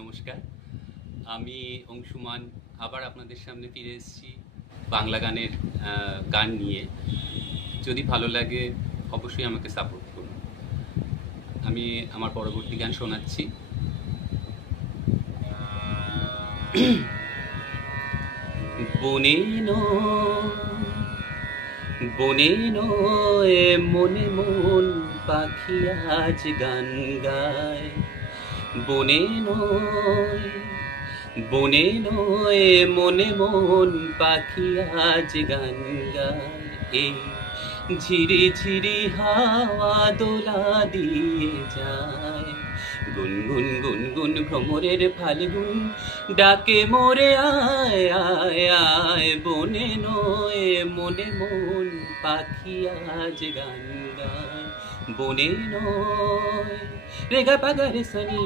নমস্কার, আমি অংশুমান আবার আপনাদের সামনে ফিরে এসেছি বাংলা গানের গান নিয়ে। যদি ভালো লাগে অবশ্যই আমাকে সাপোর্ট করুন। আমি আমার পরবর্তী গান শোনাচ্ছি। বনে বনে নয় মনে মন পাখি আজ গান গায়। বনে নয় মনে মন পাখি আজ গান গায়। এই ঝিরি ঝিরি হাওয়া দোলা দিয়ে যায়। গুনগুন গুনগুন ভ্রমরের ফাল্গুন ডাকে মোরে আয় আয় আয়। বনে নয় মনে মন পাখি আজ গান গায়। বনে নয় রেগা পাগারে সনি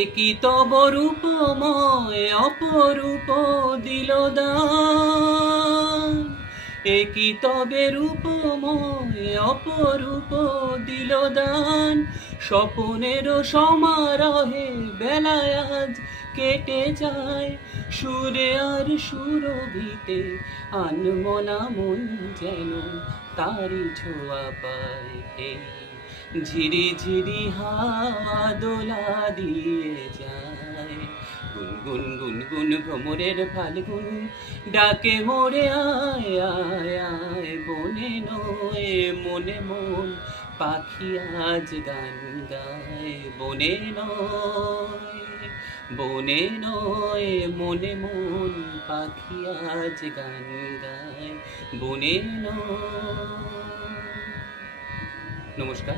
একই তব রূপময় অপরূপ দিল দান। একই তবে রূপময় অপরূপ দিল দান। স্বপনের সমারোহে বেলায় আজ কেটে যায়। সুরে আর সুরভিতে আনমনা মন যেন তারি ছোঁয়া পায়। এই ঝিরি ঝিরি হাওয়া দোলা দিয়ে যায়। গুনগুন গুনগুন ভ্রমরের ফাল্গুন ডাকে মোরে আয় আয় আয়। বনে নয় মনে মন পাখি আজ গান গায়। বনে নয় মনে মন পাখি আজ গান গায়। বনে নয়। নমস্কার।